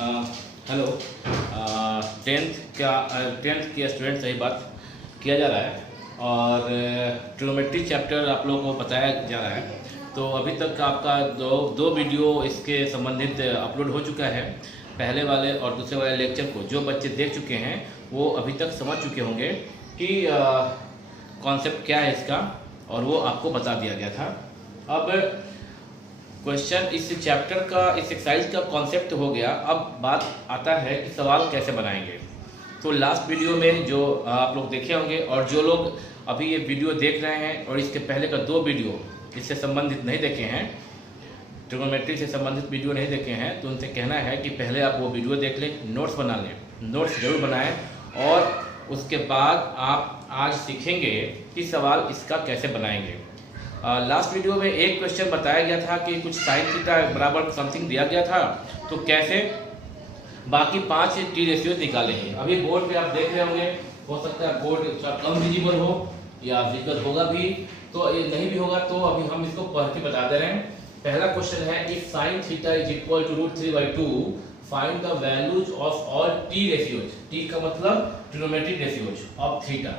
Hello. Tenth के student से ही बात किया जा रहा है और ट्रिग्नोमेट्री चैप्टर आप लोगों को बताया जा रहा है। तो अभी तक आपका दो वीडियो इसके संबंधित अपलोड हो चुका है। पहले वाले और दूसरे वाले लेक्चर को जो बच्चे देख चुके हैं वो अभी तक समझ चुके होंगे कि कॉन्सेप्ट क्या है इसका, और वो आपको बता दिया गया था। अब क्वेश्चन इस चैप्टर का, इस एक्सरसाइज का कॉन्सेप्ट हो गया। अब बात आता है कि सवाल कैसे बनाएंगे। तो लास्ट वीडियो में जो आप लोग देखे होंगे, और जो लोग अभी ये वीडियो देख रहे हैं और इसके पहले का दो वीडियो इससे संबंधित नहीं देखे हैं, ट्रिग्नोमेट्री से संबंधित वीडियो नहीं देखे हैं, तो उनसे कहना है कि पहले आप वो वीडियो देख लें, नोट्स बना लें, नोट्स जरूर बनाएं और उसके बाद आप आज सीखेंगे कि सवाल इसका कैसे बनाएंगे। लास्ट वीडियो में एक क्वेश्चन बताया गया था कि कुछ साइन थीटा बराबर समथिंग दिया गया था, तो कैसे बाकी 5 टी रेशियो निकाले हैं। अभी बोर्ड पे आप देख रहे होंगे, हो सकता है बोर्ड थोड़ा कम विजिबल हो या विजिबल होगा भी, तो ये नहीं भी होगा तो अभी हम इसको पढ़ के बता दे रहे हैं। पहला क्वेश्चन है, if sine theta is equal to √3/2 find the values of all T ratios. T का मतलब ट्रिग्नोमेट्रिक रेशियोज ऑफ थीटा।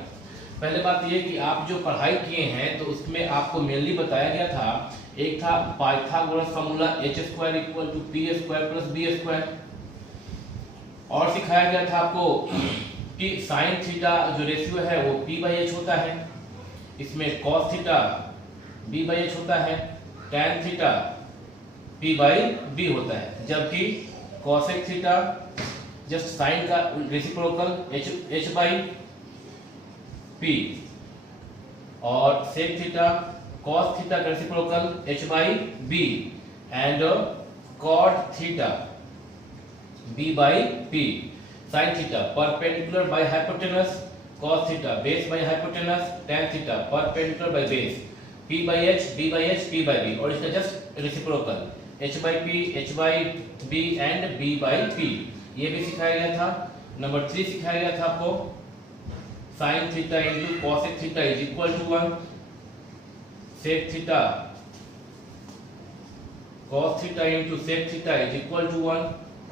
पहले बात ये कि आप जो पढ़ाई किए हैं तो उसमें आपको मेनली बताया गया था, एक था Pythagoras formula h² = p² + b², और सिखाया गया था आपको कि साइन थीटा जो रेशियो है वो p/h होता है, इसमें कॉस थीटा b/h होता है, टैन थीटा p/b होता है, जबकि कॉसेक थीटा जस्ट साइन का रेसिप्रोकल h/p, और सेक थीटा कॉस थीटा का reciprocal h/b, and cot theta b/p। Sine theta perpendicular by hypotenuse, cos theta base by hypotenuse, tan theta perpendicular by base, p/h b/h p/b, और इसका just reciprocal h/p h/b and b/p। ये भी सिखाया गया था। Number 3 सिखाया गया था आपको, sine theta into cosec theta is equal to 1, sec theta cos theta into sec theta is equal to 1,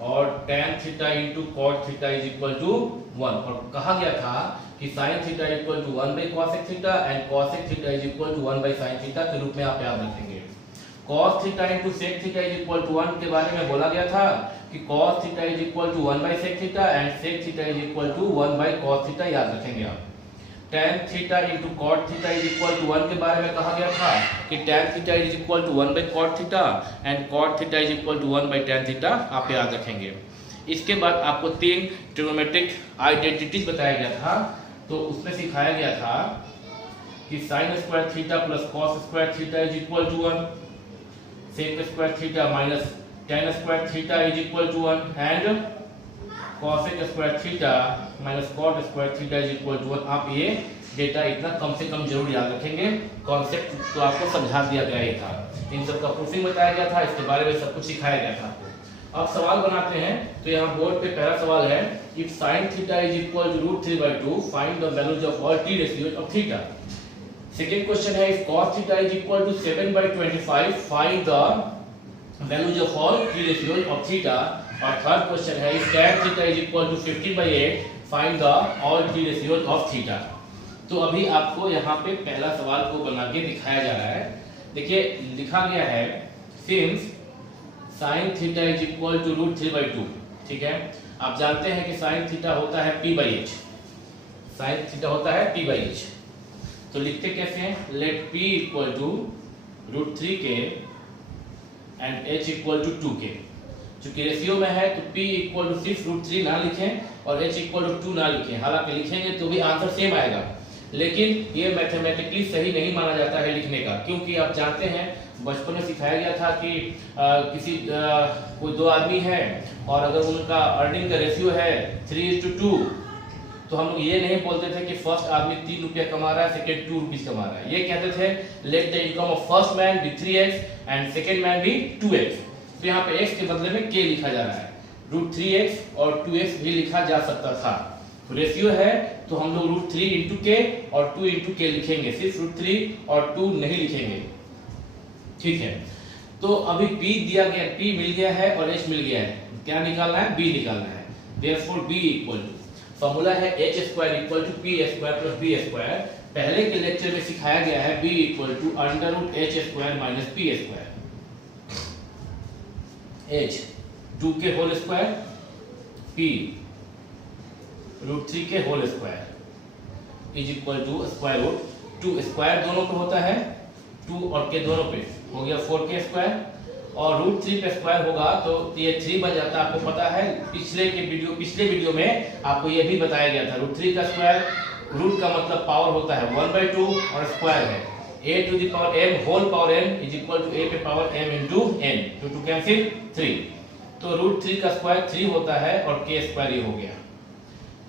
और tan theta into cot theta is equal to 1। और कहा गया था कि sine theta equal to one by cosec theta and cosec theta is equal to one by sine theta के रूप में आप याद रखेंगे। Cos theta into sec theta is equal to 1 के बारे में बोला गया था कि cos theta is equal to one by sec theta and sec theta is equal to one by cos theta, याद रखेंगे आप। Tan theta into cot theta is equal to 1 के बारे में कहा गया था कि tan theta is equal to one by cot theta and cot theta is equal to one by tan theta, आप याद रखेंगे। इसके बाद आपको 3 ट्रिग्नोमेट्रिक आइडेंटिटीज बताया गया था, तो उसमें सिखाया गया था कि sine square theta plus cos square theta is equal to 1, sec square theta minus tan square theta is equal to 1, and cosec square theta minus cot square theta is equal to 1। आप ये data इतना कम से कम जरूर याद रखेंगे। Concept तो आपको समझा दिया गया ही था, इन सब का प्रूफिंग बताया गया था, इसके बारे में सब कुछ सिखाया गया था आपको। अब सवाल बनाते हैं, तो यहाँ बोर्ड पे पहला सवाल है, if sine theta is equal to √3/2 find the values of all T ratios of theta. Second question है, if cos theta is equal to 7/25 find the values of all T ratios of theta. और third question है, if tan theta is equal to 50/8 find the all T ratios of theta. तो अभी आपको यहाँ पे पहला सवाल को बना के दिखाया जा रहा है। देखिए लिखा गया है, since sin theta is equal to √3/2, ठीक है। आप जानते हैं कि sin थीटा होता है p/h, sin थीटा होता है p/h। तो लिखते कैसे हैं, let p equal to √3k and h equal to 2k। चूंकि रेशियो में है तो p इक्वल टू सिर्फ √3 ना लिखें और h इक्वल टू 2 ना लिखें, हालांकि लिखेंगे तो भी आंसर सेम आएगा, लेकिन ये मैथमेटिकली सही नहीं माना जाता है लिखने का, क्योंकि आप जानते हैं बचपन में सिखाया गया था कि कोई 2 आदमी है और अगर उनका अर्निंग का रेशियो है 3:2, तो हम लोग ये नहीं बोलते थे कि फर्स्ट आदमी 3 रुपया कमा रहा है, सेकेंड 2 रुपीज कमा रहा है। ये कहते थे let the income of first man B 3x and second man B 2x। तो यहाँ पे x के बदले में k लिखा जा रहा है, √3x और 2x भी लिखा जा सकता था। तो रेशियो है तो हम लोग √3 इंटू k और 2 इंटू k लिखेंगे, सिर्फ √3 और 2 नहीं लिखेंगे, ठीक है। तो अभी p दिया गया, p मिल गया है और h मिल गया है, क्या निकालना है, b निकालना है। Therefore b equal to, formula है h square equal to p square plus b square. पहले के लेक्चर में सिखाया गया है b equal to under root h square minus p square, h 2 के होल स्क्वायर, p रूट 3 के whole square is equal to square root 2 square दोनों पे होता है, 2 और के दोनों पे हो गया 4 के स्क्वायर, और रूट 3 पे स्क्वायर होगा तो ये 3 बन जाता है। आपको पता है पिछले वीडियो में आपको ये भी बताया गया था। रूट 3 का स्क्वायर, रूट का मतलब पावर होता है 1/2 और स्क्वायर है a to the power m whole power n is equal to a पे power m into n, two cancel 3, तो रूट 3 का स्क्वायर 3 होता है और k स्क्वायर ये हो गया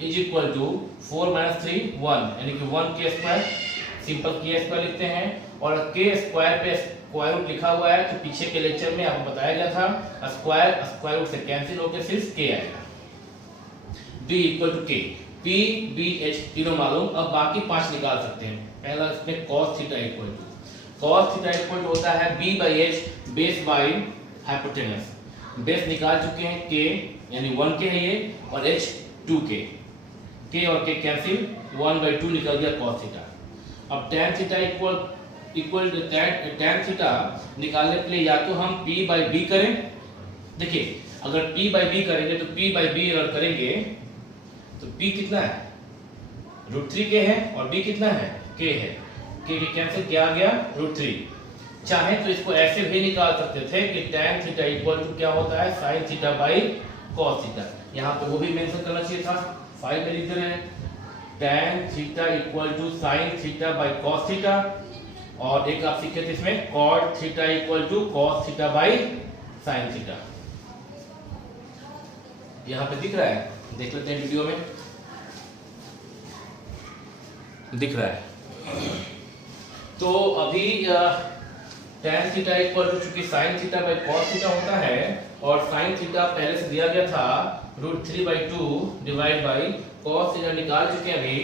इज इक्वल टू 4 - 3 1, यानी कि 1 k square, simple k square लिखते हैं। और k स्क्वायर पे स्क्वायर रूट लिखा हुआ है तो पीछे के लेक्चर में आपको बताया गया था स्क्वायर रूट से कैंसिल होकर सिर्फ k आएगा। b equal to k, p b h तीनों मालूम। अब बाकी 5 निकाल सकते हैं। पहला इसमें cos थीटा इक्वल टू होता है b by h base by hypotenuse. Base निकाल चुके हैं k यानी 1k है ये, और h 2k, k और k कैंसिल, 1/2 निकल गया cos थीटा। अब tan theta equal tan theta निकालने के लिए या तो हम p बाई b करें, देखिए अगर p बाई b करेंगे तो p बाई b अगर करेंगे तो p कितना है, रूट 3k है, और b कितना है, k है, k के कैंसिल क्या आ गया, रूट 3। चाहे तो इसको ऐसे भी निकाल सकते थे कि tan थीटा इक्वल टू क्या होता है, sin theta by cos theta. यहाँ पे वो भी मेंशन करना चाहिए था, फाइल में लिख दे रहे हैं tan theta equal to sin theta by cos theta, और एक आप सीखे थे इसमें cot theta equal to cos theta by sin theta. यहाँ पे दिख रहा है, देख लेते हैं वीडियो में, दिख रहा है। तो अभी tan थीटा इक्वल टू चूंकि sin theta by cos theta होता है, और sin थीटा पहले से दिया गया था root 3/2 divide by cos theta निकाल चुके हैं अभी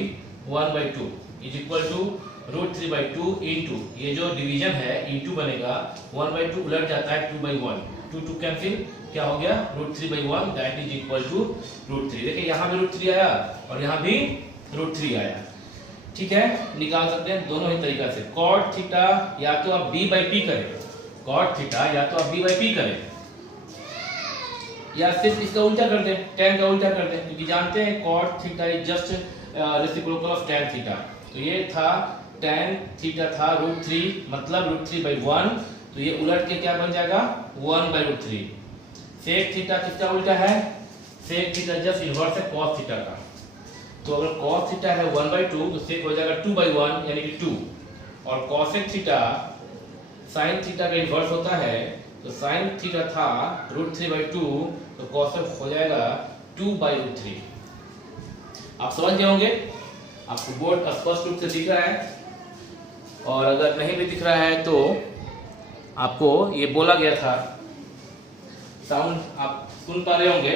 1/2 is equal to root 3/2 into, ये जो डिवीजन है इंटू बनेगा, 1/2 उलट जाता है 2/1, 2 कैंसिल, क्या हो गया root 3/1 that is equal to root 3। देखिए यहाँ भी रूट 3 आया और यहाँ भी रूट 3 आया, ठीक है, निकाल सकते हैं दोनों ही तरीका से। cot थीटा या तो आप b बाई p करें, cot थीटा या तो आप b बाई p करें, या सिर्फ इसका उल्टा कर दें, tan का उल्टा कर दें, क्योंकि जानते हैं cot theta is just reciprocal of tan theta. तो ये था tan थीटा था रूट 3, मतलब रूट 3/1, तो ये उलट के क्या बन जाएगा 1/√3। sec थीटा किसका उल्टा है, sec थीटा जस्ट इनवर्स है cos थीटा का, तो अगर cos थीटा है 1/2 तो sec हो जाएगा 2/1 यानी कि 2, और cosec थीटा sin थीटा का इनवर्स होता है, तो sin थीटा था रूट 3/2 तो cosec हो जाएगा 2/√3। आप समझ गए होंगे, आपको बोर्ड स्पष्ट रूप से दिख रहा है, और अगर नहीं भी दिख रहा है तो आपको ये बोला गया था, साउंड आप सुन पा रहे होंगे,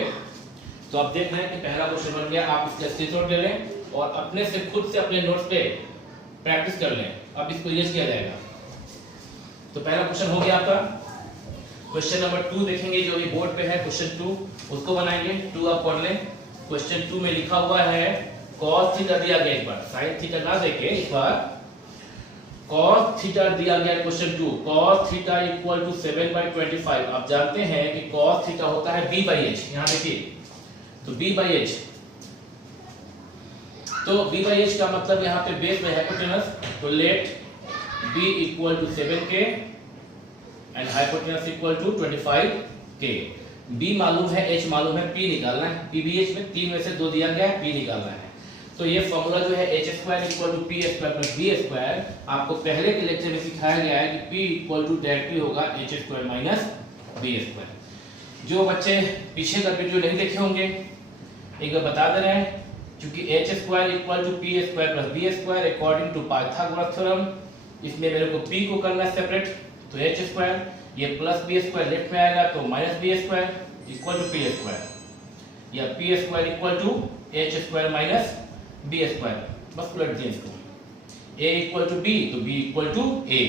तो आप देख रहे हैं कि पहला क्वेश्चन बन गया। आप इसका स्क्रीनशॉट ले लें और अपने से खुद से अपने नोट्स पे प्रैक्टिस कर लें, अब इसको यूज किया जाएगा। तो पहला क्वेश्चन हो गया आपका। क्वेश्चन नंबर 2 देखेंगे, जो अभी बोर्ड पे है क्वेश्चन 2, उसको बनाएंगे। 2 आप पढ़ लें। क्वेश्चन 2 में लिखा हुआ है cos थीटा दिया गया, एक बार sin थीटा ना देके एक बार cos थीटा दिया गया। Question 2 cos theta equal to 7/25। आप जानते हैं कि cos थीटा होता है b/h, यहाँ देखिए तो b/h, तो b/h का मतलब यहाँ पे बेस में हाइपोटेनस, तो let b equal to 7k and hypotenuse equal to 25k। b मालूम है, h मालूम है, p निकालना है। p/h में 3 में से 2 दिया गया है, p निकालना है। तो ये फॉर्मूला जो है h square equal to p square plus b square, आपको पहले के लेक्चर में सिखाया गया है कि p इक्वल टू डायरेक्टली होगा h square minus b square. जो बच्चे पीछे का वीडियो नहीं देखे होंगे एक बार बता दे रहे हैं, क्योंकि h square equal to p square plus b square according to Pythagoras theorem, इसमें मेरे को p को करना है सेपरेट, तो h स्क्वायर ये प्लस b स्क्वायर लेफ्ट में आएगा तो minus b square equal to p square, या p square equal to h square minus b square, बस उलट दिए इसको। a इक्वल टू b तो b इक्वल टू a।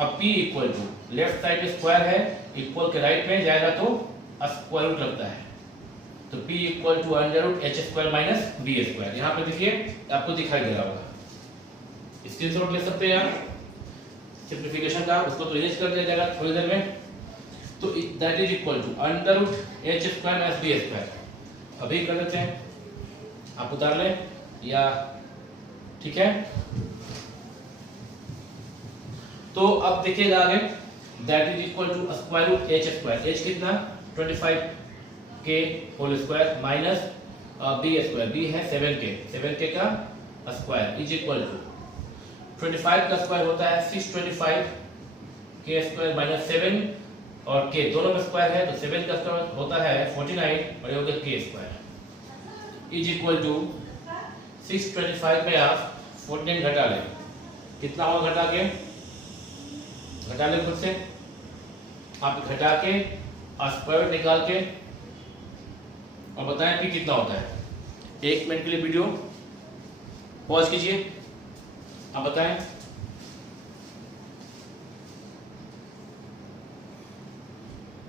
अब p equal to left side square है, इक्वल के right में जाएगा तो स्क्वायर रूट लगता है, तो p equal to under root H square minus B square. यहाँ पे देखिए आपको दिखाई दे रहा होगा, स्क्रीनशॉट ले सकते हैं आप सिंप्लीफिकेशन का, उसको तो इरेज कर दिया जाएगा थोड़ी देर में। तो that is equal to under root H square minus B square. अभी कर देते हैं, आप उतार लें या ठीक है। तो अब देखिएगा आगे, that is equal to square root H square. H कितना 25 के whole square minus B square, B है 7 के का स्क्वायर इज इक्वल टू 25 का स्क्वायर होता है 625 के स्क्वायर माइनस 7 और के दोनों में स्क्वायर है तो 7 का स्क्वायर होता है 49 और ये हो गया के स्क्वायर इज इक्वल टू 625 में आप 49 घटा लें, कितना होगा घटा के, घटा लें खुद से, आप घटा के स्क्वायर निकाल के और बताएं पी कितना होता है। 1 मिनट के लिए वीडियो पॉज कीजिए, आप बताएं।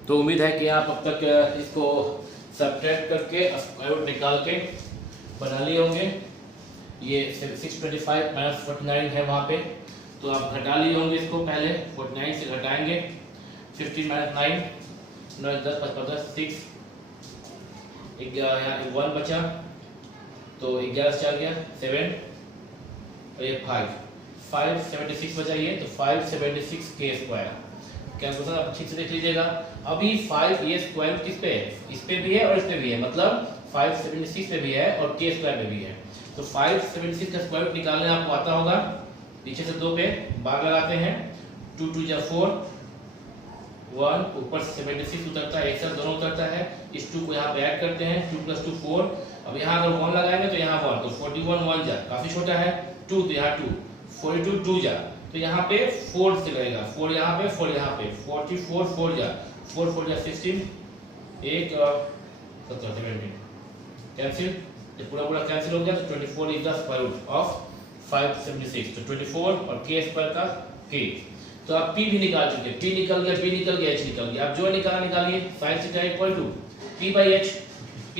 तो उम्मीद है कि आप अब तक इसको सब्ट्रैक्ट करके स्क्वायर रूट निकाल के बना लिए होंगे। ये 625 माइनस 49 है वहाँ पे, तो आप घटा लिए होंगे इसको, पहले 49 से घटाएंगे 15 माइनस 9 9 10 5 10 6 यहाँ 1 बचा तो 11 से आ गया 7 और ये 576 बचा, ये तो 576 के स्क्वायर। कैलकुलेशन आप ठीक से देख लीजिएगा। अभी 5 ये स्क्वायर किस पे है, इस पे भी है और इस पे भी है, मतलब 576 पे भी है और के स्क्वायर पे भी है। तो 576 का स्क्वायर रूट निकालने आपको आता होगा, नीचे से 2 पे बार लगाते हैं, 2 2 जा 4 1 ऊपर 76 उतरता है, एक साथ दोनों उतरता है, इस 2 को यहाँ पे ऐड करते हैं, 2 + 2 4। अब यहाँ अगर 1 लगाएंगे तो यहाँ 1 तो 41 1 जा काफी छोटा है, 2 तो यहाँ 2 42 2 जा तो यहाँ पे 4 से लगेगा, 4 यहाँ पे 4 यहाँ पे 44 4 जा 4 4 जा 16 1 17 17 कैंसिल, ये पूरा कैंसिल हो गया। तो 24 is the square root of 576, तो 24 और के स्क्वायर का के। तो आप p भी निकाल चुके, p निकल गया, b निकल गया, h निकल गया। आप जो निकाला निकालिए, sin theta equal to p/h, p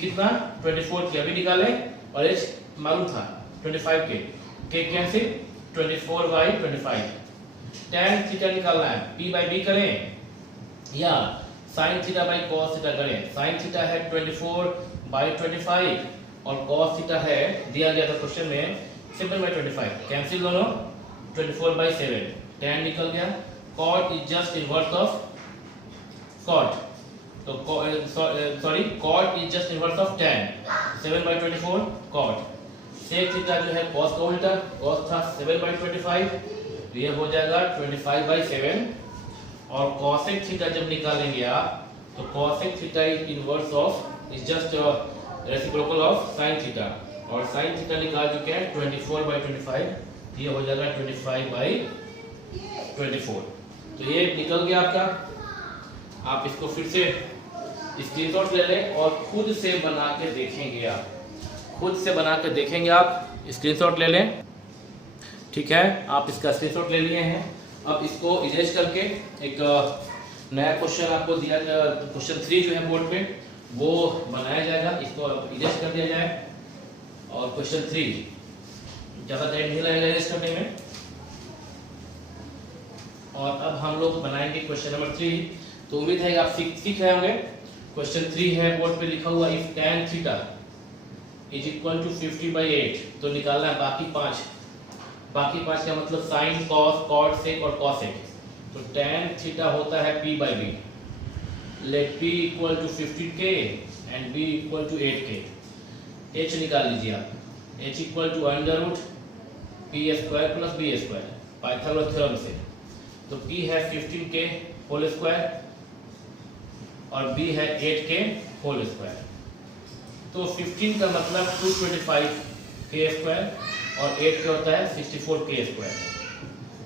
कितना 24 के अभी निकाले और h मालूम था 25 के कैंसिल 24/25। tan थीटा निकालना है, p/b करें या sin theta by cos theta करें। sin थीटा है 24/25 और cos थीटा है दिया गया था क्वेश्चन में सिंपल बाई 25, कैंसिल दोनों 24/7, tan निकल गया। cot is just inverse of cot, तो sorry cot is just inverse of tan, 7/24 cot। sec theta जो है cos का उल्टा, cos था 7/25 तो ये हो जाएगा 25/7। और cosec थीटा जब निकालेंगे आप तो cosec theta is inverse of is just reciprocal of sin theta, और sin थीटा निकाल चुके हैं 24/25, ये हो जाएगा 25/24। तो ये निकल गया आपका। आप इसको फिर से स्क्रीनशॉट ले लें और खुद से बना के देखेंगे, आप खुद से बना के देखेंगे, आप स्क्रीनशॉट ले लें, ठीक है। आप इसका स्क्रीनशॉट ले लिए हैं। अब इसको इरेज करके एक नया क्वेश्चन आपको दिया, क्वेश्चन 3 जो है बोर्ड पे वो बनाया जाएगा, इसको इरेज कर दिया जाए। और क्वेश्चन 3 ज़्यादा टाइम नहीं लगेगा इरेज करने में। और अब हम लोग बनाएंगे क्वेश्चन नंबर 3। तो उम्मीद है कि आप सीख रहे होंगे। क्वेश्चन 3 है, बोर्ड पे लिखा हुआ if tan theta is equal to 50/8, तो निकालना है बाकी 5 का मतलब sin cos cot sec और cosec। तो tan थीटा होता है p/b, let p equal to 50k and b equal to 8k। h निकाल लीजिए आप, h equal to under root p square plus b square Pythagoras theorem से। तो p है 15k होल स्क्वायर और b है 8k होल स्क्वायर। तो 15 का मतलब 225k स्क्वायर और 8 का होता है 64k स्क्वायर।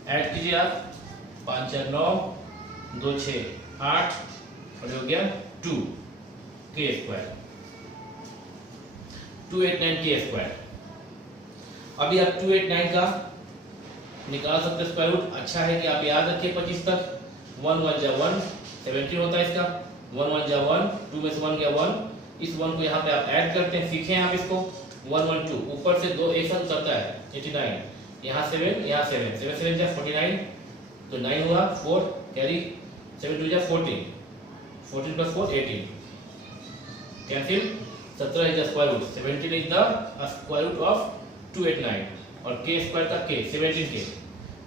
ऐड कीजिए आप, 5 4 9 2 6 8 और हो गया 2k स्क्वायर, 289k स्क्वायर। अभी आप 289 का निकाल सकते स्क्वायर रूट। अच्छा है कि आप याद रखिए 25 तक। 1 1 जा 1 17 होता है इसका, 1 1 जा 1, 2 में से 1 गया 1 इस 1 को यहाँ पे आप ऐड करते हैं, सीखे हैं आप इसको। 1 1 2 ऊपर से 2 एक साथ उतरता है 89, यहाँ 7 यहाँ 7 7 7 जा 49, तो 9 हुआ 4 कैरी 7 2 जा 14 14 plus 4 18 cancel 17 is the square root 17 is the square root of 289 और k स्क्वायर का k 17k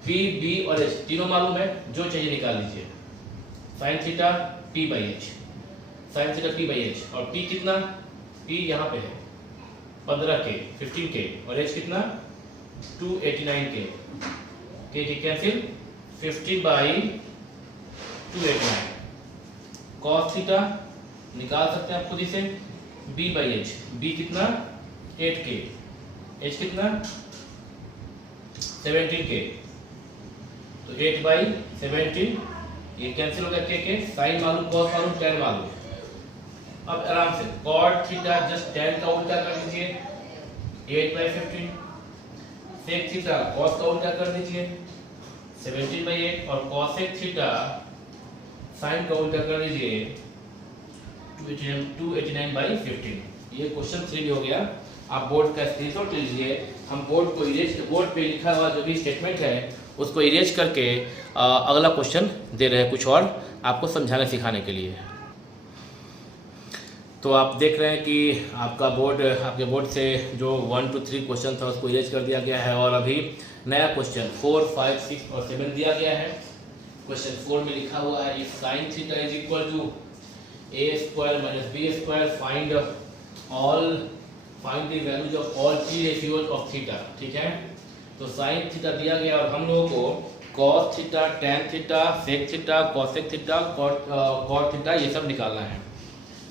p b और h तीनों मालूम है, जो चाहिए निकाल लीजिए। sin theta p by h, sin theta p by h और p कितना, p यहाँ पे है 15k 15k और h कितना 289k, k की कैंसिल 15 बाई 289 cos थीटा निकाल सकते हैं आप खुद इसे b बाई h, b कितना 8k, h कितना 17k, तो 8 बाई 17 ये कैंसिल हो गया के साइन मालूम cos मालूम tan मालूम। अब आराम से cot थीटा जस्ट tan का उल्टा कर दीजिए 8 बाई 15, sec थीटा cos का उल्टा कर दीजिए 17 बाई 8 और cosec थीटा sin का उल्टा कर दीजिए 289 बाई 15। ये क्वेश्चन 3 हो गया। आप बोर्ड का स्क्रीनशॉट ले लीजिए, हम बोर्ड को इरेज, बोर्ड पे लिखा हुआ जो भी स्टेटमेंट है उसको इरेज करके अगला क्वेश्चन दे रहे हैं कुछ और आपको समझाने सिखाने के लिए। तो आप देख रहे हैं कि आपके बोर्ड से जो 1 to 3 क्वेश्चन था उसको इरेज कर दिया गया है और अभी नया क्वेश्चन 4 5 6 और 7 दिया गया है। क्वेश्चन 4 में लिखा हुआ है if sin theta is equal to a square minus b square find the values of all three ratios of theta. ठीक है, तो sin थीटा दिया गया और हम लोगों को cos theta tan theta sec theta cosec theta cot theta ये सब निकालना है।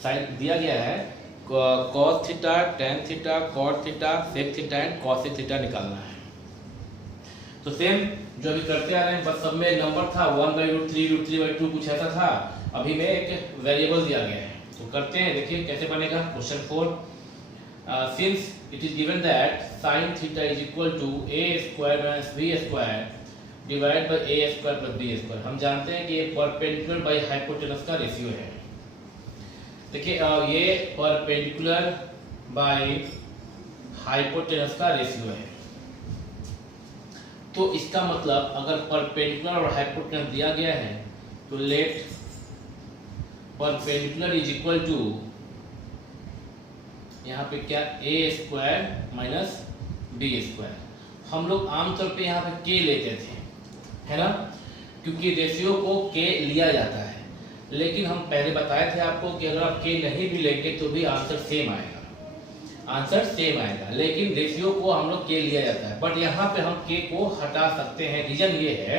sin दिया गया है cos theta tan theta cot theta sec theta and cosec theta निकालना है। तो सेम जो अभी करते आ रहे हैं, बस सब में नंबर था 1/√3 √3/2 कुछ ऐसा था, अभी में एक वेरिएबल दिया गया है। तो करते हैं, देखिए कैसे बनेगा। Question 4 since it is given that sin theta is equal to a square minus b square divided by a square plus b square, हम जानते हैं कि ये परपेंडिकुलर बाय हाइपोटेनस का रेशियो है। देखिए ये परपेंडिकुलर बाय हाइपोटेनस का रेशियो है, तो इसका मतलब अगर परपेंडिकुलर और हाइपोटेनस दिया गया है तो let perpendicular is equal to यहाँ पे क्या a square minus b square. हम लोग आमतौर पे यहाँ पे k लेते थे, है ना, क्योंकि रेशियो को k लिया जाता है। लेकिन हम पहले बताए थे आपको कि अगर आप k नहीं भी लेंगे तो भी आंसर सेम आएगा, लेकिन रेशियो को हम लोग k लिया जाता है। बट यहाँ पे हम k को हटा सकते हैं। रीजन ये है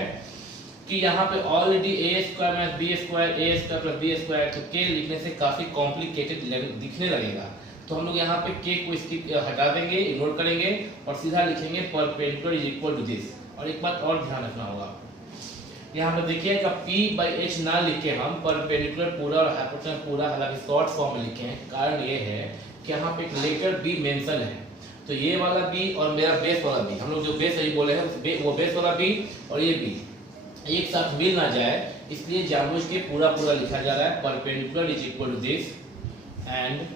कि यहाँ पे already a square minus b square a square plus b square, तो k लिखने से काफी कॉम्प्लिकेटेड दिखने लगेगा। तो हम लोग यहाँ पे k को इसकी हटा देंगे, इग्नोर करेंगे और सीधा लिखेंगे perpendicular is equal to this. और एक बात और ध्यान रखना होगा, यहाँ पे देखिएगा p बाई h ना लिखे हम परपेंडिकुलर पूरा और हाइपोटेनस पूरा, हालांकि शॉर्ट फॉर्म में लिखे हैं। कारण ये है कि यहाँ पे एक लेटर b मेंशन है, तो ये वाला b और मेरा बेस वाला b, हम लोग जो बेस यही बोले हैं वो बेस वाला b और ये b एक साथ मिल ना जाए, इसलिए जानबूझ के पूरा लिखा जा रहा है perpendicular is equal to this and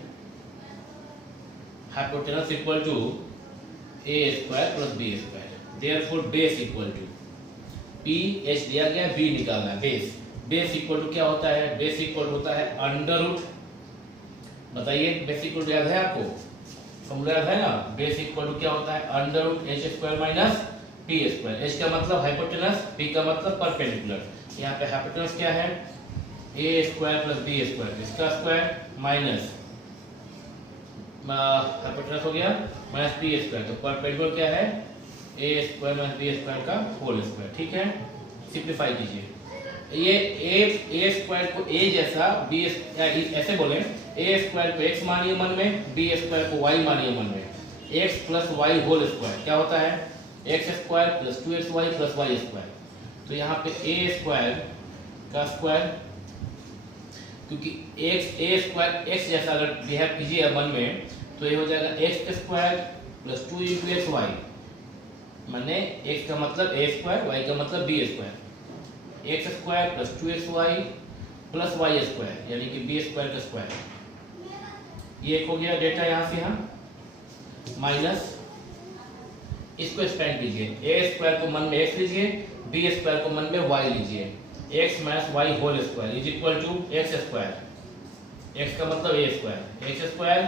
hypotenuse equal to a square plus b square, therefore base equal to p h दिया गया, b निकालना है। बेस इक्वल टू क्या होता है? बेस इक्वल होता है अंडर रूट। बताइए बेस इक्वल याद है आपको? फॉर्मूला याद है ना? बेस इक्वल टू क्या होता है? Under root h square minus p square. h का मतलब हाइपोटेनस, p का मतलब परपेंडिकुलर। यहाँ पे हाइपोटेनस क्या है? a square plus b square, इसका स्क्वायर माइनस हाइपोटेनस हो गया माइनस पी स्क्वायर, तो परपेंडिकुलर क्या है? ए स्क्वायर माइनस बी स्क्वायर का होल स्क्वायर। ठीक है, सिंप्लीफाई कीजिए। ये ए स्क्वायर को ए जैसा बी ऐसे बोले, ए स्क्वायर को एक्स मानिए मन में, बी स्क्वायर को वाई मानिए मन में। X plus Y whole square क्या होता है? X square plus 2xy plus Y square. तो यहाँ पे ए स्क्वायर का स्क्वायर, क्योंकि ए स्क्वायर एक्स जैसा अगर बिहेव कीजिए मन में तो ये हो जाएगा X square plus 2 into X Y, माने एक्स का मतलब ए स्क्वायर, वाई का मतलब B square. X square plus 2xy plus Y square यानी कि बी स्क्वायर का स्क्वायर। ये एक हो गया डेटा यहाँ से यहाँ माइनस, इसको एक्सपेंड कीजिए, ए स्क्वायर को मन में एक्स लीजिए, बी स्क्वायर को मन में वाई लीजिए, X minus Y whole square is equal to X square, X का मतलब A square, X square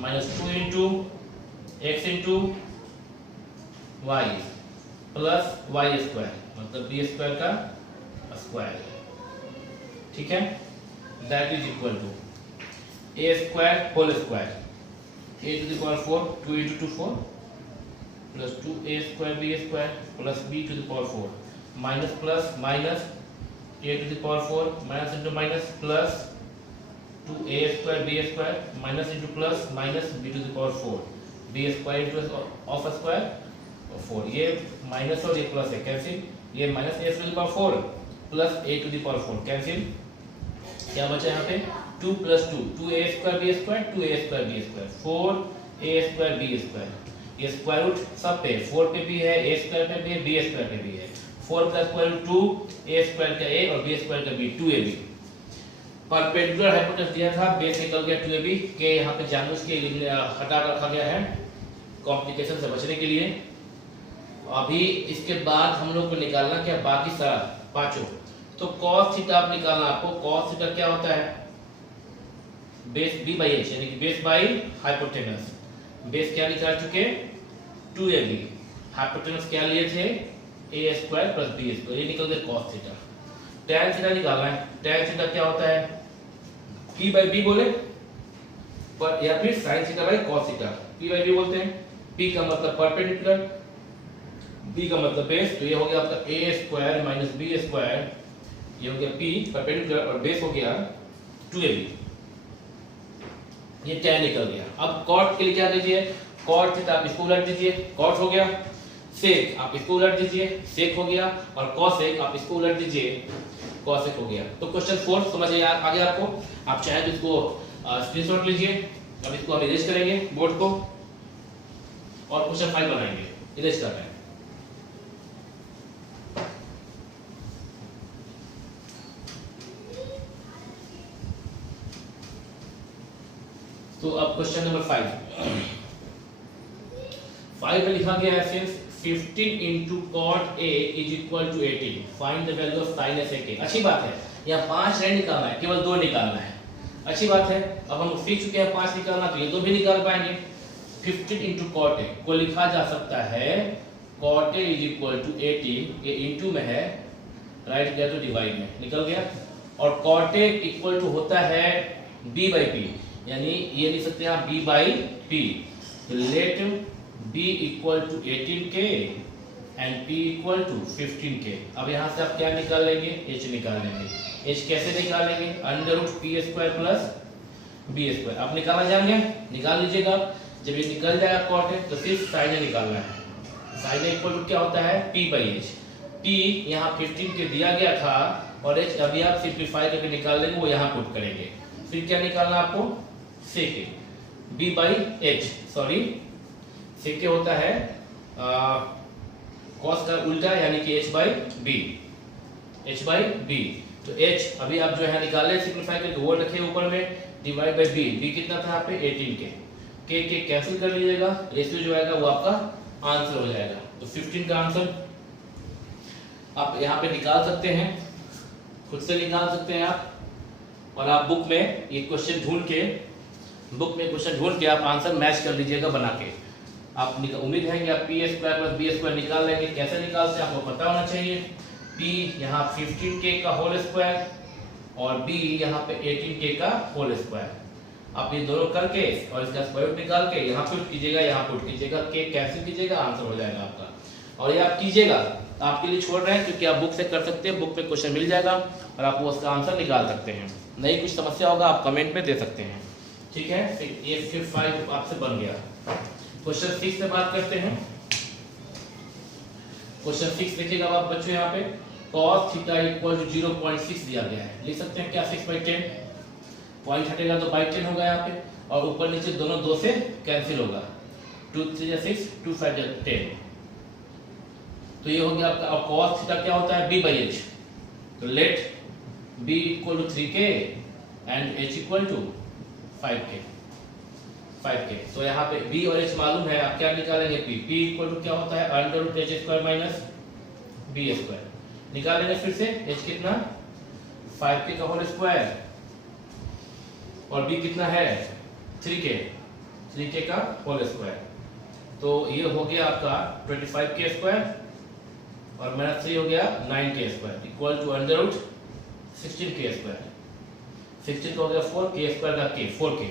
minus 2 into X into Y plus Y square मतलब बी स्क्वायर का स्क्वायर, ठीक है, that is equal to A square whole square, A to the power 4, 2 into 2 4 plus 2a square B square plus b to the power 4 minus plus minus a to the power 4 minus into minus plus 2a square B square minus into plus minus b to the power 4 b square into of square 4, ये minus और ये plus है cancel, ये minus a to the power 4 plus a to the power 4 cancel, क्या बचा यहाँ पे 2 plus 2 2a square B square 2a square B square 4a square B square, ये स्क्वायर रूट सब पे 4 पे भी है, a स्क्वायर पे भी है, b स्क्वायर पे भी है, 4 plus square root 2 a square का a और b स्क्वायर का b 2ab, परपेंडिकुलर हाइपोटेनस दिया था, बेस निकल गया 2ab के यहाँ पे जानबूझ के हटा रखा गया है कॉम्प्लिकेशन से बचने के लिए। अभी इसके बाद हम लोग को निकालना क्या बाकी सारा पांचों, तो cos थीटा आप निकालना, आपको cos थीटा क्या होता है बेस b बाई h यानी कि बेस बाई हाइपोटेनस, बेस क्या निकाल चुके 2ab, हाइपोटेनस क्या लिए थे a square plus b square, ये निकल गया cos थीटा। tan थीटा निकालना है, tan थीटा क्या होता है p बाई b बोले पर या फिर sin theta by cos theta, p by b बोलते हैं, p का मतलब परपेंडिकुलर, b का मतलब बेस, तो ये हो गया आपका a square minus b square, ये हो गया p परपेंडिकुलर और बेस हो गया 2ab, ये tan निकल गया। अब cot के लिए क्या दीजिए, cot थीटा आप इसको उलट दीजिए, cot हो गया, sec आप इसको उलट दीजिए, sec हो गया, और cosec आप इसको उलट दीजिए, cosec हो गया। तो क्वेश्चन 4 समझ आ गया आपको, आप चाहे तो इसको स्क्रीनशॉट लीजिए, अब इसको हम इरेज करेंगे बोर्ड को और क्वेश्चन 5 बनाएंगे, इरेज कर रहे हैं। तो अब क्वेश्चन नंबर 5 में लिखा गया है since 15 into cot A is equal to 18, find the value of sin A sec A। अच्छी बात है, यहाँ 5 नहीं निकालना है, केवल 2 निकालना है, अच्छी बात है। अब हम सीख चुके हैं 5 निकालना, तो ये 2 भी निकाल पाएंगे। 15 into cot A को लिखा जा सकता है cot A is equal to 18, ये इंटू में है, राइट गया तो डिवाइड में निकल गया, और cot A इक्वल टू होता है b बाई p, यानी ये लिख सकते हैं आप b by p, let b equal to 18k and p equal to 15k। अब यहाँ से आप क्या निकाल लेंगे, h निकाल लेंगे, h कैसे निकालेंगे, under root p square plus b square, आप निकालना जाएंगे निकाल लीजिएगा। जब ये निकल जाएगा cot A तो सिर्फ sin A निकालना है, sin A इक्वल टू क्या होता है p बाई h, p यहाँ 15k दिया गया था और h अभी आप सिंप्लीफाई करके निकाल लेंगे, वो यहाँ पुट करेंगे, फिर क्या निकालना आपको sec A, b by h, sorry sec A होता है cos का उल्टा यानी कि h by b, h by b, तो h अभी आप जो है निकाले सिंप्लीफाई करके वो रखे ऊपर में, डिवाइड बाई b, b कितना था यहाँ पे 18k, k कैंसिल कर लीजिएगा, रेशियो जो आएगा वो आपका आंसर हो जाएगा। तो 15 का आंसर आप यहाँ पे निकाल सकते हैं, खुद से निकाल सकते हैं आप, और आप बुक में ये क्वेश्चन ढूंढ के आप आंसर मैच कर लीजिएगा बना के। आप उम्मीद है कि आप p square plus b square निकाल लेंगे, कैसे निकालते हैं आपको पता होना चाहिए। p यहाँ 15k का होल स्क्वायर और b यहाँ पे 18k का होल स्क्वायर, आप ये दोनों करके और इसका स्क्वायर रूट निकाल के यहाँ पुट कीजिएगा, यहाँ पुट कीजिएगा, k कैंसिल कीजिएगा, आंसर हो जाएगा आपका। और ये आप कीजिएगा, आपके लिए छोड़ रहे हैं क्योंकि आप बुक से कर सकते हैं, बुक में क्वेश्चन मिल जाएगा और आप उसका आंसर निकाल सकते हैं। नहीं कुछ समस्या होगा आप कमेंट में दे सकते हैं, ठीक है। ये फिर 5 आपसे बन गया। क्वेश्चन 6 से बात करते हैं। क्वेश्चन 6 देखिएगा आप बच्चों, यहाँ पे cos थीटा इक्वल टू 0.6 दिया गया है, लिख सकते हैं क्या 6/10, पॉइंट हटेगा तो बाई 10 होगा यहाँ पे, और ऊपर नीचे दोनों 2 से कैंसिल होगा, 2 3 6 2 5 10, तो ये हो गया आपका। अब cos थीटा क्या होता है b बाई h, तो let b equal to 3k and h equal to 5k, 5k। तो यहाँ पे b और h मालूम है, आप क्या निकालेंगे p इक्वल टू क्या होता है under root H square minus B square. निकालेंगे फिर से h कितना 5k का होल स्क्वायर और b कितना है 3k का होल स्क्वायर। तो ये हो गया आपका 25k स्क्वायर और माइनस 3 हो गया 9k square equal to under root 16k square. 16 का हो गया 4k स्क्वायर का k 4k।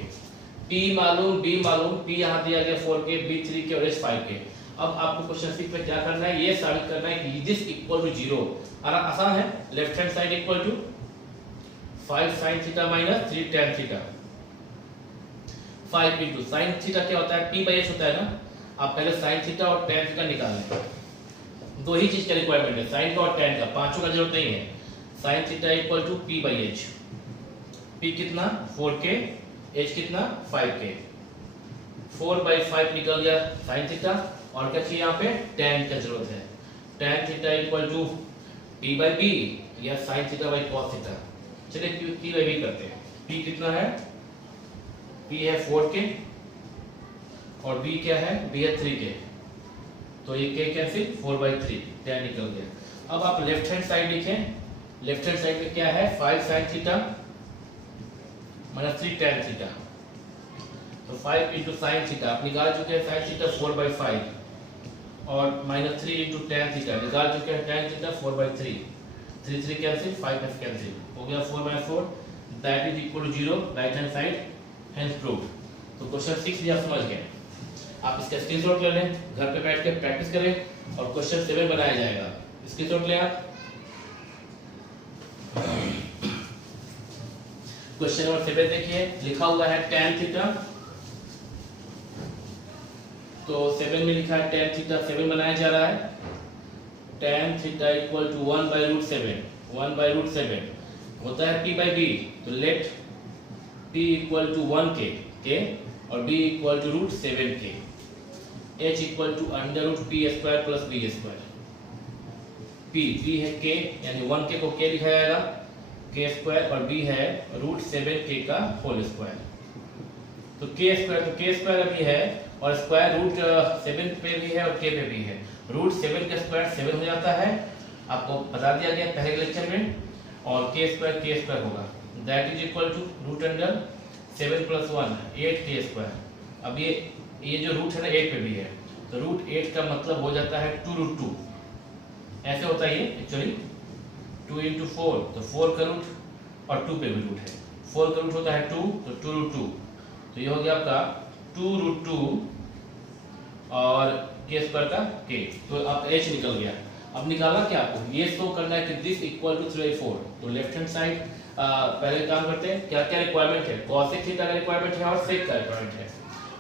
p मालूम b मालूम, p यहाँ दिया गया 4k, b 3k और h 5k। अब आपको क्वेश्चन 6 में क्या करना है, ये साबित करना है कि दिस इक्वल टू 0। आसान है, left hand side equal to 5 sin theta minus 3 tan theta. 5 into sine theta क्या होता है p बाई h होता है ना। आप पहले साइन थीटा और tan थीटा निकाल लें। दो ही चीज का रिक्वायरमेंट है, साइन का और tan का, पांचों का जरूरत नहीं है। Sine theta equal to p by h। p कितना 4k, h कितना 5k। 4 बाई 5 निकल गया साइन थीटा और क्या चाहिए यहाँ पे tan का जरूरत है। tan theta equal to p by b या sine theta by cos theta. चलिए p बाई b करते हैं। p कितना है, p है 4k और b क्या है, b है 3k। तो ये k कैंसिल 4 बाई 3 tan निकल गया। अब आप लेफ्ट हैंड साइड लिखें। लेफ्ट हैंड साइड में क्या है 5 sin theta minus 3 tan theta. तो 5 इंटू साइन थीटा आप निकाल चुके हैं, साइन थीटा 4 बाई 5 और माइनस 3 इंटू tan थीटा निकाल चुके हैं, tan theta 4 by 3। 3 3 cancel, 5 5 cancel, हो गया 4 by 4 that is equal to 0। Right hand side hence proved. तो क्वेश्चन 6 भी आप समझ गए। आप इसका स्क्रीनशॉट ले लें, घर पे बैठ के प्रैक्टिस करें और क्वेश्चन 7 बनाया जाएगा। स्क्रीनशॉट लें आप। क्वेश्चन नंबर 7 देखिए, लिखा हुआ है tan थीटा। तो 7 में लिखा है tan थीटा, 7 बनाया जा रहा है। tan theta equal to 1 by root 7। 1 by root 7 होता है p बाई b। तो let p equal to 1k और b equal to root 7k। h equal to under root p square plus b square. p है k यानी 1k को k लिखा जाएगा k square और b है रूट 7k का होल स्क्वायर। तो k स्क्वायर अभी है और स्क्वायर रूट 7 पे भी है और k पे भी है। रूट 7 का स्क्वायर 7 हो जाता है, आपको बता दिया गया पहले लेक्चर में। और k स्क्वायर होगा that is equal to root under 7 plus 1 8k square. अब ये जो रूट है ना 8 पे भी है, तो रूट 8 का मतलब हो जाता है 2 रूट 2। ऐसे होता है ये एक्चुअली 2 इंटू 4, तो 4 का रूट और 2 पे भी रूट है। 4 का रूट होता है 2, तो 2 रूट 2। तो ये हो गया आपका 2 रूट 2 और k स्क्वायर का k। तो अब h निकल गया। अब निकालना क्या आपको, ये शो करना है कि दिस इक्वल टू 3/4। तो लेफ्ट हैंड साइड पहले काम करते हैं, क्या क्या रिक्वायरमेंट है। cosec थीटा का रिक्वायरमेंट है और sec का रिक्वायरमेंट है।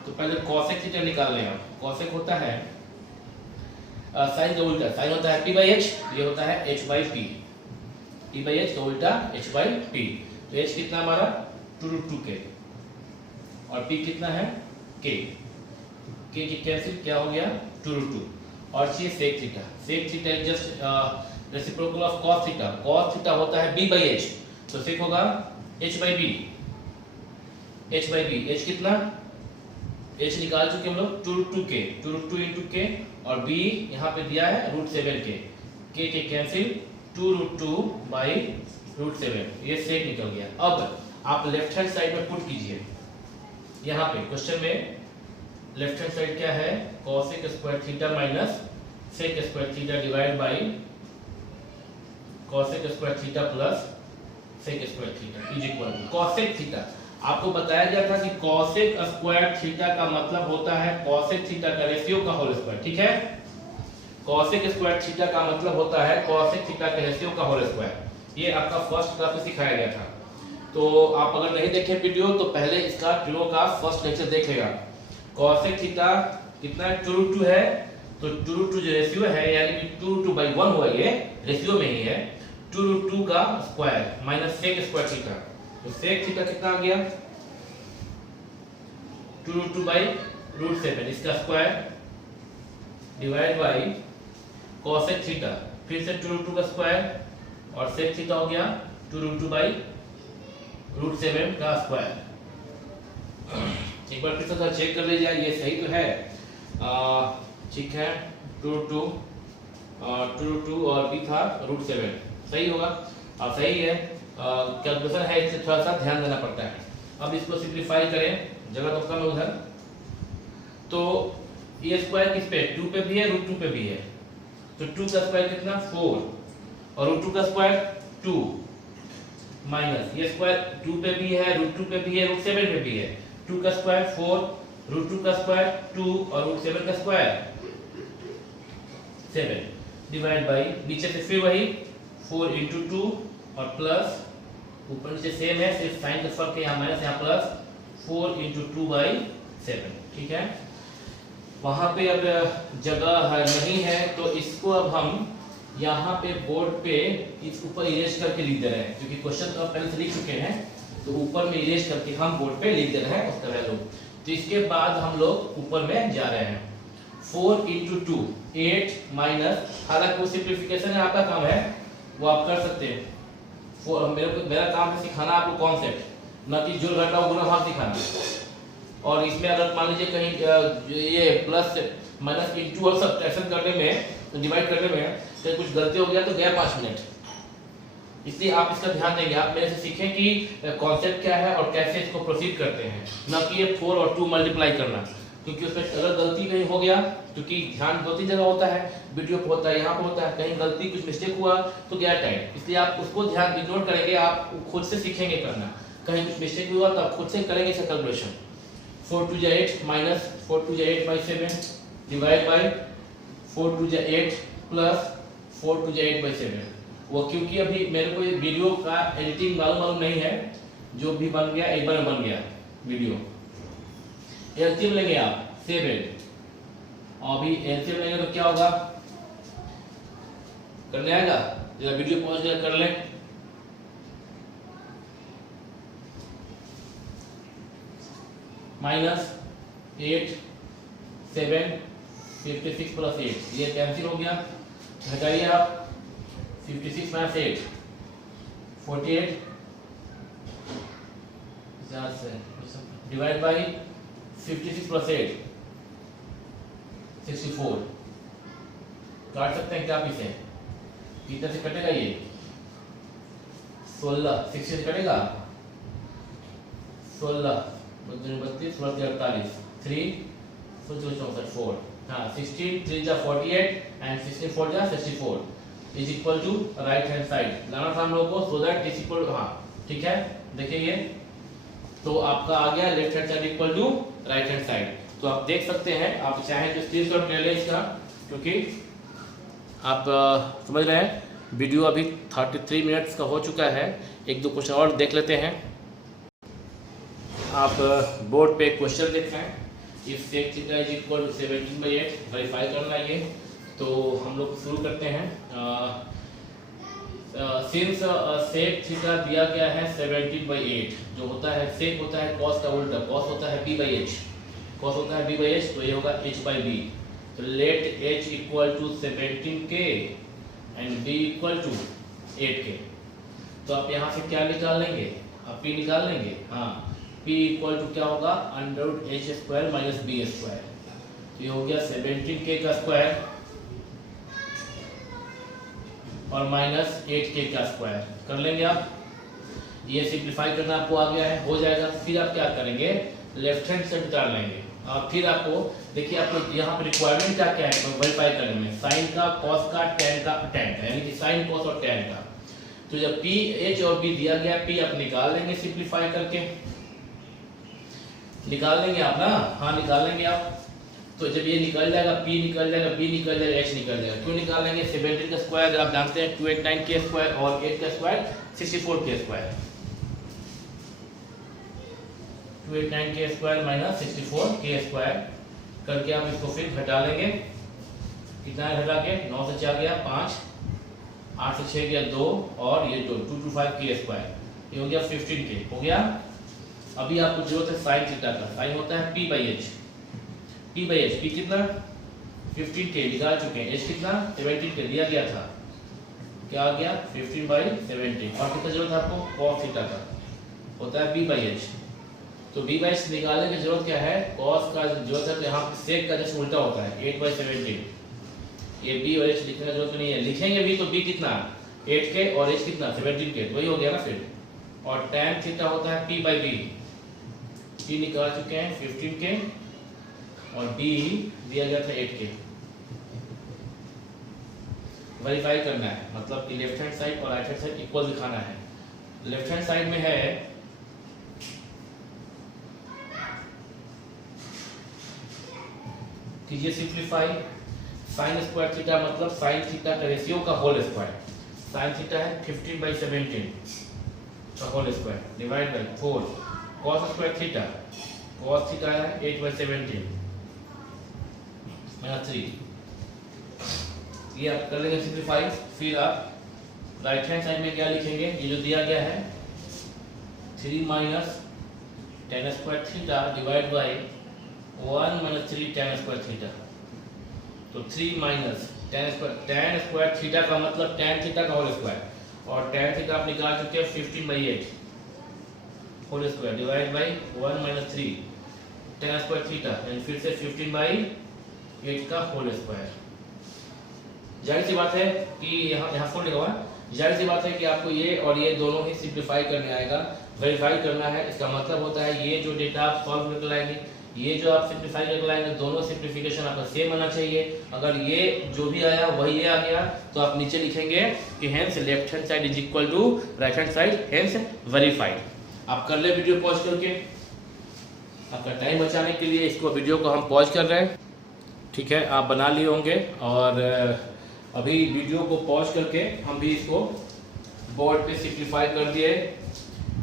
तो पहले cosec थीटा निकाल लें आप। cosec होता है साइन का उल्टा, साइन होता है p बाई h, ये होता है h by p। p by h का उल्टा h बाई p। तो h कितना हमारा 2 रूट 2k और p कितना है k की कैंसिल क्या हो गया 2 रूट 2 और ये sec theta. sec theta is just reciprocal of cos theta. cos theta होता है b बाई h, तो sec होगा h by b। h by b, h कितना h निकाल चुके हम लोग 2 root 2k, 2 root 2 into k और b यहाँ पे दिया है root 7k। k cancel 2 root 2 by root 7, ये sec निकल गया। अब आप लेफ्ट हैंड साइड में पुट कीजिए। यहाँ पे क्वेश्चन में लेफ्ट हैंड साइड क्या है cosec square theta minus sec square theta divide by cosec square theta plus sec square theta is equal to cosec theta. आपको बताया गया था कि cosec स्क्वायर थीटा का मतलब होता है cosec थीटा का रेशियो का होल स्क्वायर। ठीक है, cosec स्क्वायर थीटा का मतलब होता है cosec थीटा के रेशियो का होल स्क्वायर। ये आपका फर्स्ट क्लास में सिखाया गया था। तो आप अगर नहीं देखे वीडियो तो पहले इसका वीडियो का फर्स्ट लेक्चर देख लेगा। cosec थीटा कितना 2 रूट 2 है, तो 2 रूट 2 जो रेशियो है यानी कि 2 रूट 2 बाई 1 हुआ, ये रेशियो में ही है। 2 रूट 2 का square minus sec square theta, तो sec थीटा कितना आ गया 2 रूट 2 बाई रूट 7 इसका square divide by cosec theta, फिर से 2 रूट 2 का स्क्वायर और sec थीटा हो गया 2 रूट 2 बाई रूट 7 का स्क्वायर। एक बार फिर से चेक कर लीजिए, ये सही तो है। ठीक है, 2 और b था √7, सही होगा। सही है, कैलकुलेशन है, इससे थोड़ा सा ध्यान देना पड़ता है। अब इसको सिंप्लीफाई करें, जगह तो कम है उधर, तो ये स्क्वायर किस पे, 2 पे भी है, √2 पे भी है, तो 2 का स्क्वायर कितना 4 और √2 का स्क्वायर 2 माइनस ये स्क्वायर 2 पे भी है, √2 पे भी है, √7 पे भी है, 2 का स्क्वायर 4, √2 का स्क्वायर 2 और √7 का स्क्वायर 7 डिवाइड बाई नीचे से फिर वही 4 × 2 और प्लस ऊपर नीचे सेम है, सिर्फ साइन का फर्क है, यहाँ माइनस यहाँ प्लस 4 × 2/7। ठीक है, वहां पे अब जगह नहीं है तो इसको अब हम यहाँ पे बोर्ड पे इस ऊपर इरेज करके लिख दे रहे हैं, क्योंकि क्वेश्चन तो आप पहले से लिख चुके हैं, तो ऊपर में इरेज करके हम बोर्ड पे लिख दे रहे हैं उसका वैल्यू। तो इसके बाद हम लोग ऊपर में जा रहे हैं, 4 × 2 8 माइनस, हालांकि वो सिंप्लीफिकेशन है, आपका काम है वो आप कर सकते हैं। मेरा काम है सिखाना आपको कॉन्सेप्ट, न कि जोड़ घटाव गुणा भाग सिखाना। और इसमें अगर मान लीजिए कहीं ये प्लस माइनस इंटू और सब्ट्रैक्शन करने में, डिवाइड करने में कहीं कुछ गलती हो गया तो गया 5 मिनट, इसलिए आप इसका ध्यान देंगे। आप मेरे से सीखें कि कॉन्सेप्ट क्या है और कैसे इसको प्रोसीड करते हैं, न कि ये 4 और 2 मल्टीप्लाई करना, क्योंकि उसमें अगर गलती कहीं हो गया, क्योंकि ध्यान 2-3 जगह होता है, वीडियो पे होता है, यहाँ पे होता है, कहीं गलती कुछ मिस्टेक हुआ तो गया टाइम, इसलिए आप उसको ध्यान इग्नोर करेंगे, आप खुद से सीखेंगे करना। कहीं कुछ मिस्टेक हुआ तो आप खुद से करेंगे इसका calculation. 4 × 2 = 8 minus 4 × 2 = 8/7 divide by 4 × 2 = 8 plus 4 × 2 = 8/7। वो क्योंकि अभी मेरे को ये वीडियो का एडिटिंग मालूम नहीं है, जो भी बन गया एक बार में बन गया वीडियो। एलसीएम लेंगे आप 7, और अभी एलसीएम लेंगे तो क्या होगा, करने आएगा, जरा वीडियो पॉज कर लें। माइनस 8 7 56 प्लस 8, ये कैंसिल हो गया, घटाइए आप 56 माइनस 8 48 डिवाइड बाई 56 प्लस 8 64। काट सकते हैं क्या आप इसे, कितने से कटेगा ये 16, 60 से कटेगा 16 32 48 3 64 4, हाँ 16 3 × 48 and 16 4 × 64 is equal to right hand side लाना था हम लोग को, सो दैट इज इक्वल, हाँ ठीक है। देखिए ये तो आपका आ गया left hand side equal to right hand side. तो आप देख सकते हैं, आप चाहें तो स्क्रीनशॉट ले लें इसका, क्योंकि आप समझ रहे हैं वीडियो अभी 33 मिनट्स का हो चुका है। एक दो क्वेश्चन और देख लेते हैं। आप बोर्ड पे क्वेश्चन देख रहे हैं, if sec theta is equal to 17/8 verify करना है ये, तो हम लोग शुरू करते हैं। सिंस sec थीटा दिया गया है 17/8, जो होता है sec होता है cos का उल्टा, cos होता है b/h, cos होता है b/h, तो ये होगा h/b। तो let h equal to 17k and b equal to 8k। तो आप यहाँ से क्या निकाल लेंगे, आप p निकाल लेंगे, हाँ p इक्वल टू क्या होगा √h² माइनस b²। तो ये हो गया 17k का स्क्वायर और माइनस 8k का स्क्वायर। कर लेंगे आप, ये सिंप्लीफाई करना आपको आ गया है, हो जाएगा। फिर आप क्या करेंगे, लेफ्ट हैंड साइड उतार लेंगे। और फिर आपको देखिए, आपको यहाँ पे रिक्वायरमेंट क्या क्या है वेरीफाई करने में, साइन का, कॉस का, टेन का, यानी कि साइन, कॉस और टेन का। तो जब p, h और b दिया गया, p आप निकाल लेंगे सिंप्लीफाई करके, निकाल लेंगे आप ना, हाँ निकाल लेंगे आप। तो जब ये निकल जाएगा, p निकल जाएगा, b निकल जाएगा, h निकल जाएगा। क्यों निकाल लेंगे, 17 का स्क्वायर आप जानते हैं 289k² और 8 का square 64k²। 289k² minus 64k² करके आप इसको फिर घटा लेंगे। कितना है घटा के, 9 से 4 गया 5, 8 से 6 गया 2 और ये 225k², ये हो गया 15k हो गया। अभी आपको जरूरत है साइन थीटा का, साइन होता है p/h, p कितना 15k निकाल चुके हैं, h कितना 17k दिया गया था, क्या आ गया 15/17। और कितना जरूरत है आपको, cos थीटा का होता है p/h, तो b/6 निकालने की जरूरत क्या है, cos का जरूरत है, तो यहाँ पे sec का जस्ट उल्टा होता है 8/17। ये b और h लिखने की जरूरत नहीं है, लिखेंगे भी तो b कितना 8 के और h कितना 17 के, वही हो गया ना फिर। और tan थीटा होता है p/b, p निकाल चुके हैं 15 के और b दिया गया था 8 के। वेरीफाई करना है, मतलब कि लेफ्ट हैंड साइड और राइट हैंड साइड इक्वल दिखाना है। लेफ्ट हैंड साइड में है कीजिए सिंप्लीफाई, साइन स्क्वायर थीटा मतलब साइन थीटा का रेशियो का होल स्क्वायर। साइन थीटा है 15/17 का whole square divide by 4 cos square theta, cos theta है 8/17 -3। ये आप कर लेंगे सिंप्लीफाई। फिर आप राइट हैंड साइड में क्या लिखेंगे, ये जो दिया गया है 3 - tan square theta divide by 1 - 3 tan square theta. तो 3 - tan स्क्वायर थीटा का मतलब tan थीटा का होल स्क्वायर, और tan थीटा आप निकाल चुके हैं 15/8 whole square divide by 1 - 3 tan square theta, and फिर से 15/8 का होल स्क्वायर। जाहिर सी बात है कि यहाँ फोर लिखा हुआ है, जाहिर सी बात है कि आपको ये और ये दोनों ही सिंप्लीफाई करने आएगा, वेरीफाई करना है। इसका मतलब होता है ये जो डेटा आप सॉल्व करके लाएंगे, ये जो आप सिंप्लीफाई करके लाएंगे, दोनों सिंप्लीफिकेशन आपका सेम आना चाहिए। अगर ये जो भी आया वही ये आ गया तो आप नीचे लिखेंगे कि hence left hand side is equal to right hand side, hence verified. आप कर ले वीडियो पॉज करके, आपका टाइम बचाने के लिए इसको वीडियो को हम पॉज कर रहे हैं, ठीक है। आप बना लिए होंगे और अभी वीडियो को पॉज करके हम भी इसको बोर्ड पे सिंप्लीफाई कर दिए,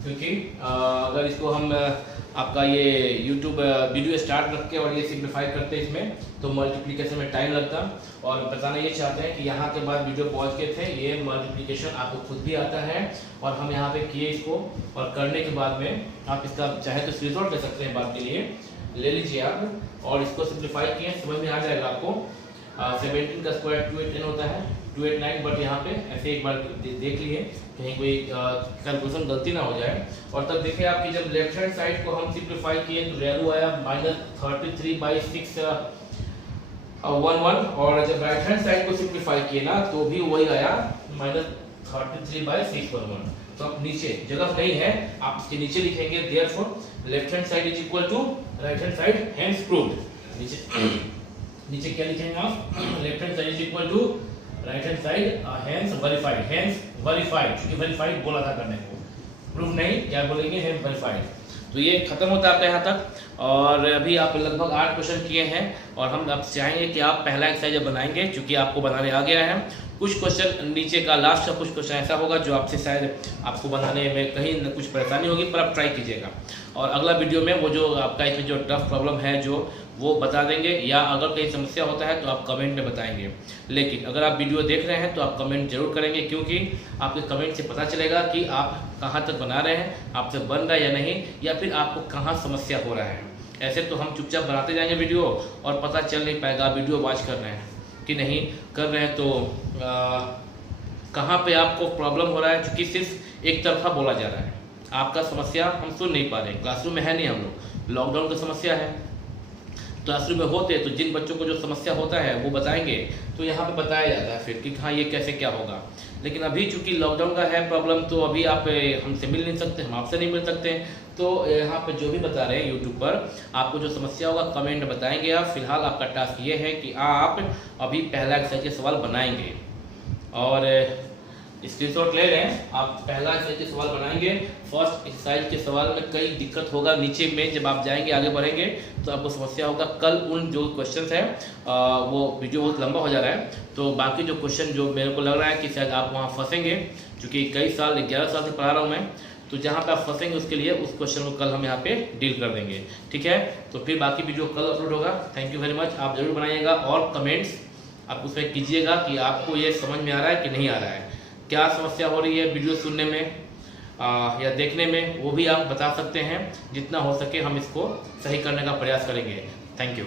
क्योंकि अगर इसको हम आपका ये YouTube वीडियो स्टार्ट रख के और ये सिंप्लीफाई करते इसमें तो मल्टीप्लिकेशन में टाइम लगता। और बताना ये चाहते हैं कि यहाँ के बाद वीडियो पॉज के थे, ये मल्टीप्लिकेशन आपको खुद भी आता है और हम यहाँ पे किए इसको, और करने के बाद में आप इसका चाहे तो स्क्रीनशॉट ले सकते हैं, बात के लिए ले लीजिए आप और इसको सिंप्लीफाई किए, समझ में आ जाएगा आपको। 17 का स्क्वायर 289 होता है 289, बट यहाँ पे ऐसे एक बार देख लिए कहीं कोई कैलकुलेशन गलती ना हो जाए। और तब देखिए आपकी जब लेफ्ट हैंड साइड को हम सिंप्लीफाई किए तो वैल्यू आया -33/611, और जब राइट हैंड साइड को सिंप्लीफाई किए ना तो भी वही आया -33/611। तो अब नीचे जगह नहीं है, आप इसके नीचे लिखेंगे therefore left hand side is equal to right hand side, hence proved. नीचे क्या लिखेंगे आप, left hand side is equal to right hand side, hence verified. Hence verified, क्योंकि वेरीफाइड बोला था करने को, प्रूफ नहीं, क्या बोलेंगे, हेंस वेरीफाइड। तो ये खत्म होता है यहाँ तक, और अभी आप लगभग 8 क्वेश्चन किए हैं और हम अब चाहेंगे कि आप पहला एक्सरसाइज बनाएंगे, क्योंकि आपको बनाने आ गया है। कुछ क्वेश्चन नीचे का लास्ट का कुछ क्वेश्चन ऐसा होगा जो आपसे शायद आपको बनाने में कहीं न कुछ परेशानी होगी, पर आप ट्राई कीजिएगा। और अगला वीडियो में वो जो आपका इसमें जो टफ प्रॉब्लम है जो वो बता देंगे, या अगर कहीं समस्या होता है तो आप कमेंट में बताएंगे। लेकिन अगर आप वीडियो देख रहे हैं तो आप कमेंट जरूर करेंगे, क्योंकि आपके कमेंट से पता चलेगा कि आप कहाँ तक बना रहे हैं, आपसे बन रहा है या नहीं, या फिर आपको कहाँ समस्या हो रहा है। ऐसे तो हम चुपचाप बनाते जाएंगे वीडियो और पता चल नहीं पाएगा वीडियो वॉच कर रहे हैं कि नहीं कर रहे हैं, तो कहाँ पे आपको प्रॉब्लम हो रहा है, क्योंकि सिर्फ एक तरफा बोला जा रहा है। आपका समस्या हम सुन नहीं पा रहे, क्लासरूम में है नहीं, हम लोग लॉकडाउन की समस्या है। क्लासरूम में होते तो जिन बच्चों को जो समस्या होता है वो बताएंगे, तो यहाँ पे बताया जाता है फिर कि हाँ ये कैसे क्या होगा। लेकिन अभी चूंकि लॉकडाउन का है प्रॉब्लम, तो अभी आप हमसे मिल नहीं सकते, हम आपसे नहीं मिल सकते, तो यहाँ पे जो भी बता रहे हैं यूट्यूब पर, आपको जो समस्या होगा कमेंट बताएंगे आप। फिलहाल आपका टास्क ये है कि आप अभी पहला एक्सरसाइज के सवाल बनाएंगे और स्क्रीनशॉट ले रहे हैं। आप पहला एक्सरसाइज के सवाल बनाएंगे। फर्स्ट एक्सरसाइज के सवाल में कई दिक्कत होगा, नीचे में जब आप जाएंगे आगे बढ़ेंगे तो आपको समस्या होगा। कल उन जो क्वेश्चंस हैं वो वीडियो बहुत लंबा हो जा रहा है, तो बाकी जो क्वेश्चन जो मेरे को लग रहा है कि शायद आप वहाँ फंसेंगे, क्योंकि कई साल 11 साल से पढ़ा रहा हूँ मैं, तो जहाँ पे आप फंसेंगे उसके लिए उस क्वेश्चन को कल हम यहाँ पे डील कर देंगे, ठीक है। तो फिर बाकी वीडियो कल अपलोड होगा। Thank you very much. आप जरूर बनाइएगा और कमेंट्स आप उसमें कीजिएगा कि आपको ये समझ में आ रहा है कि नहीं आ रहा है, क्या समस्या हो रही है वीडियो सुनने में या देखने में, वो भी आप बता सकते हैं। जितना हो सके हम इसको सही करने का प्रयास करेंगे। Thank you.